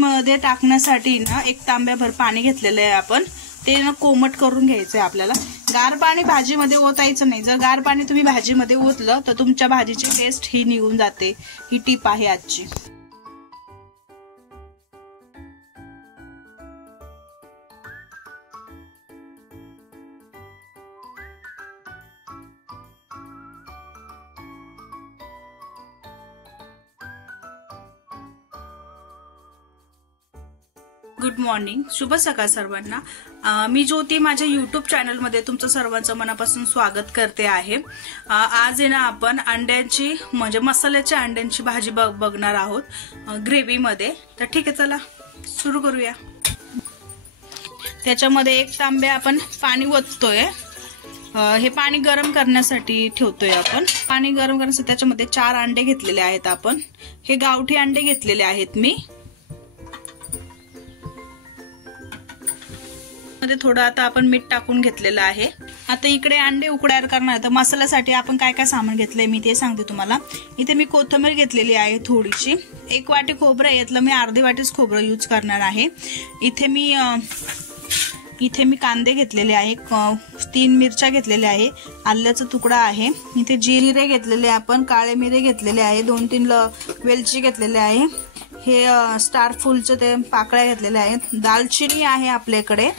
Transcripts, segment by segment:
भाजीमध्ये टाकण्यासाठी ना एक तांब्याभर पाणी घेतलेलं आहे आपण, ते ना कोमट करून घ्यायचंय आपल्याला। गार पाणी भाजीमध्ये ओतायचं नाही, जर गार पाणी तुम्ही भाजीमध्ये ओतलं तर तुमच्या भाजीची टेस्ट ही निघून जाते। ही टिप आहे आजची। गुड मॉर्निंग, शुभ सकाळ सर्वांना। मी ज्योती माझ्या यूट्यूब चॅनल मध्ये तुमचं सर्वांचं मनापासून स्वागत करते आहे। आज आहे ना आपण अंड्यांची म्हणजे मसाल्याच्या अंड्यांची भाजी बघणार आहोत ग्रेव्ही मध्ये। तर ठीक आहे, चला सुरू करूया। त्याच्यामध्ये एक तांबे आपण पाणी ओततोय। हे पाणी गरम करण्यासाठी ठेवतोय आपण। पाणी गरम करण्यासाठी त्याच्यामध्ये 4 अंडे घेतलेले आहेत आपण। हे गावठी अंडे घेतलेले आहेत मी। मध्ये थोडं आता आपण मीठ टाकून घेतलेलं आहे। आता इकडे अंडे उकडायला करणार आहे, तर मसाल्यासाठी आपण काय काय सामान घेतलंय मी ते सांगते तुम्हाला। इथे मी कोथिंबीर घेतलेली आहे थोडीशी, 1 वाटी खोबरं, यातलं मी अर्धी वाटीच खोबरं यूज करणार आहे। इथे मी कांदे घेतलेले आहे, 3 मिरच्या घेतलेल्या आहे, आल्याचा तुकडा आहे, इथे जिरे घेतलेले आपण, काळे मिरे घेतलेले आहे, 2-3 वेलची घेतलेले आहे, हे स्टार फुलचे ते पाकळ्या घेतलेल्या आहेत, दालचिनी आहे आपल्याकडे,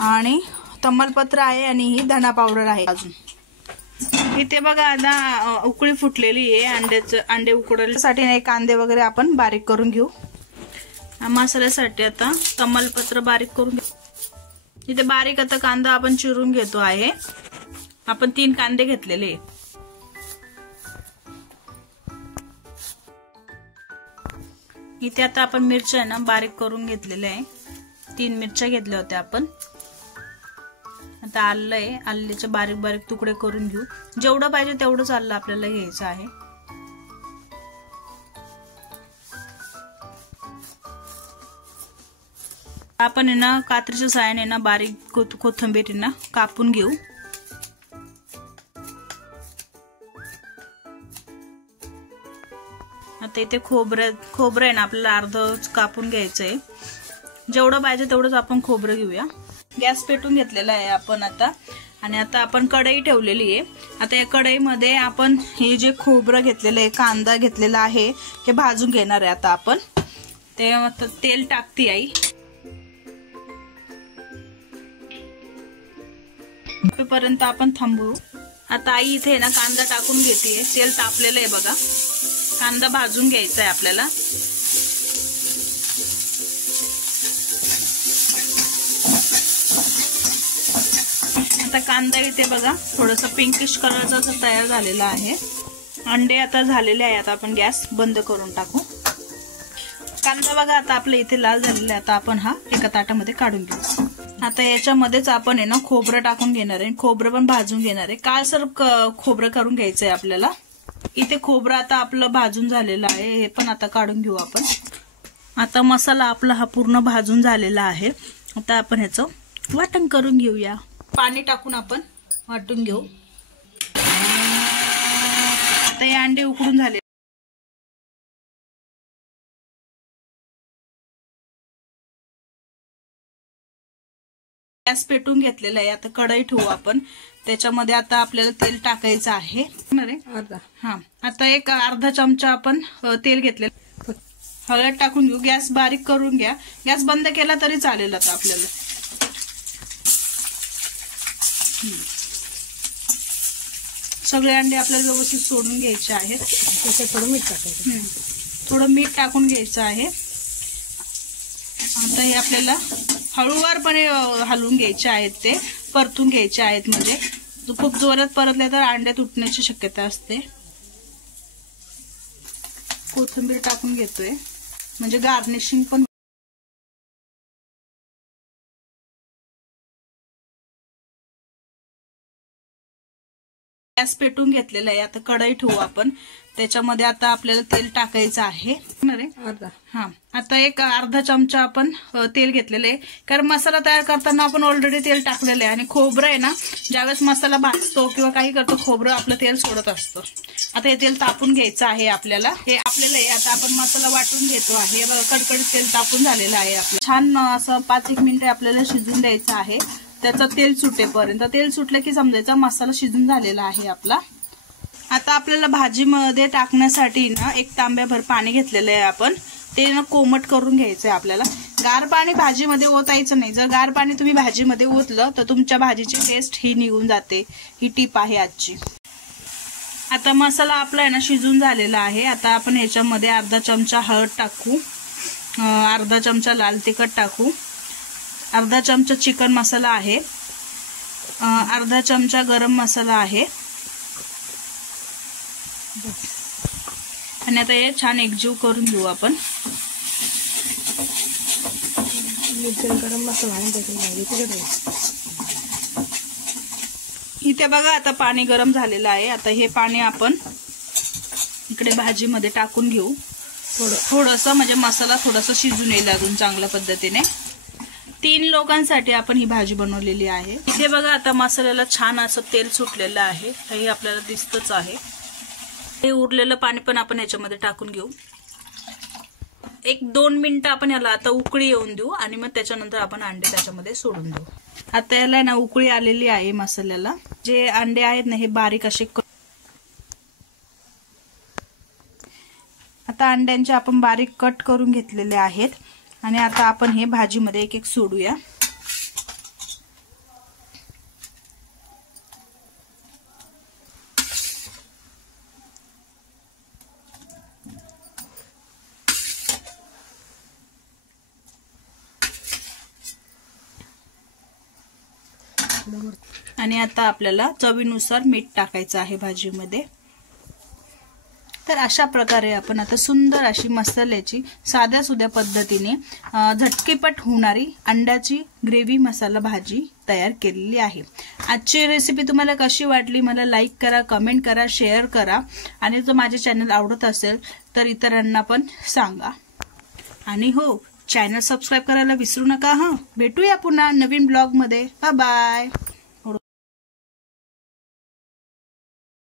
आणि तमालपत्र आहे, आणि ही धना पावडर आहे। अजून इथे बघा आता उकळी फुटलेली आहे अंडे उकडण्यासाठी कांदे वगैरे आपण बारीक करून घेऊ। मसाल्यासाठी आता तमालपत्र बारीक करून घेऊ। इथे बारीक आता कांदा आपण चिरून घेतो आहे। आपण 3 कांदे घेतलेले। इथे आता आपण मिरच्या ना बारीक करून घेतलेल्या आहे, 3 मिरच्या घेतल्या होत्या आपण। आता आलं आहे, आल्याचे बारीक बारीक तुकडे करून घेऊ। जेवढं पाहिजे तेवढंच आलं आपल्याला घ्यायचं आहे। आपण आहे ना कात्रीच्या साहाय्याने ना बारीक कोथिंबीर ना कापून घेऊ। आता इथे खोबरं आहे ना आपल्याला अर्ध कापून घ्यायचंय। जेवढं पाहिजे तेवढंच आपण खोबरं घेऊया। गॅस पेटून घेतलेला आहे आपण आता, आणि आता आपण कढई ठेवलेली आहे। आता या कढईमध्ये आपण हे जे खोबरं घेतलेलं आहे, कांदा घेतलेला आहे, हे भाजून घेणार आहे आता आपण। ते तेल टाकते आई, पर्यंत आपण थांबू। आता आई इथे ना कांदा टाकून घेते, तेल तापलेलं आहे बघा, कांदा भाजून घ्यायचा आहे आपल्याला। आता कांदा इथे बघा थोडंसं पिंकिश कलरचा तयार झालेला आहे। अंडे आता झालेले आहे, आता आपण गॅस बंद करून टाकू। कांदा बघा आता आपल्या इथे लाल झालेला आहे। आता आपण हा एका ताटामध्ये काढून घेऊ। आता याच्यामध्येच आपण आहे ना खोबरं टाकून घेणार आहे, खोबरं पण भाजून घेणार आहे। काळसर खोबरं करून घ्यायचंय आपल्याला। इथे खोबरं आता आपलं भाजून झालेलं आहे, हे पण आता काढून घेऊ आपण। आता मसाला आपला हा पूर्ण भाजून झालेला आहे। आता आपण ह्याचं वाटण करून घेऊया। पाणी टाकून आपण वाटून घेऊ। आता हे अंडे उकडून झाले, गॅस पेटून घेतलेला आहे। आता कढई ठेवू आपण, त्याच्यामध्ये आता आपल्याला तेल टाकायचं आहे। हा, आता एक अर्धा चमचा आपण तेल घेतलेलं, हळद टाकून घेऊ। गॅस बारीक करून घ्या, गॅस बंद केला तरी चालेल। आता आपल्याला सगळे अंडे आपल्याला व्यवस्थित सोडून घ्यायचे आहेत। त्याच्यात थोडं मीठ टाकायचं, थोडं मीठ टाकून घ्यायचं आहे। आता हे आपल्याला हळूवारपणे हलवून घ्यायचे आहेत, ते परतून घ्यायचे आहेत, म्हणजे खूप जोरात परतले तर अंडे तुटण्याची शक्यता असते। कोथिंबीर टाकून घेतोय म्हणजे गार्निशिंग पण। गॅस पेटून घेतलेला आहे, आता कढई ठेवू आपण, त्याच्यामध्ये आता आपल्याला तेल टाकायचं आहे। टाकणार आहे? हा, आता एक अर्धा चमचा आपण तेल घेतलेलं आहे, कारण मसाला तयार करताना आपण ऑलरेडी तेल टाकलेलं आहे आणि खोबरं आहे ना, ज्यावेळेस मसाला भाजतो किंवा काही करतो खोबरं आपलं तेल सोडत असतं. आता हे तेल तापून घ्यायचं आहे आपल्याला. हे आपल्याला आता आपण मसाला वाटून घेतो आहे. कडकडीत तेल तापून झालेलं आहे आपलं. छान असं 5-1 मिनिटं आपल्याला शिजून द्यायचं आहे. त्याचं तेल सुटेपर्यंत. तेल सुटलं की समजायचा मसाला शिजून झालेला आहे आपला. आता आपल्याला भाजीमध्ये टाकण्यासाठी ना 1 तांब्याभर पाणी घेतलेलं आहे आपण. ते ना कोमट करून घ्यायचंय आपल्याला. गार पाणी भाजीमध्ये ओतायचं नाही. जर गार पाणी तुम्ही भाजीमध्ये ओतलं तर तुमच्या भाजीची टेस्ट ही निघून जाते. ही टीप आहे आजची. आता मसाला आपला आहे ना शिजून झालेला आहे. आता आपण ह्याच्यामध्ये अर्धा चमचा हळद टाकू, अर्धा चमचा लाल तिखट टाकू, अर्धा चमचा चिकन मसाला आहे, अर्धा चमचा गरम मसाला आहे आणि आता हे छान एकजीव करून घेऊ आपण. गरम मसाला इथे बघा, आता पाणी गरम झालेलं आहे. आता हे पाणी आपण इकडे भाजीमध्ये टाकून घेऊ. थोडंसं म्हणजे मसाला थोडासा शिजून येईल अजून चांगल्या पद्धतीने. 3 लोकांसाठी आपण ही भाजी बनवलेली आहे. इथे बघा, आता मसाल्याला छान असं तेल सुटलेलं आहे. हे आपल्याला दिसतच आहे. हे उरलेलं पाणी पण आपण याच्यामध्ये टाकून घेऊ. 1-2 मिनिटं आपण याला आता उकळी येऊन देऊ आणि मग त्याच्यानंतर आपण अंडे त्याच्यामध्ये सोडून देऊ. आता याला ना उकळी आलेली आहे मसाल्याला. जे अंडे आहेत ना हे बारीक असे. आता अंड्यांचे आपण बारीक कट करून घेतलेले आहेत आणि आता आपण हे भाजीमध्ये एक सोडूया. आणि आता आपल्याला चवीनुसार मीठ टाकायचं आहे भाजीमध्ये. तर अशा प्रकारे आपण आता सुंदर अशी मसाल्याची साध्या सुध्या पद्धतीने झटकीपट होणारी अंड्याची ग्रेव्ही मसाला भाजी तयार केलेली आहे. आजची रेसिपी तुम्हाला कशी वाटली मला लाईक करा, कमेंट करा, शेअर करा आणि जर माझे चॅनल आवडत असेल तर इतरांना पण सांगा. आणि हो, चॅनल सबस्क्राईब करायला विसरू नका. भेटूया पुन्हा नवीन ब्लॉग मध्ये. Bye bye.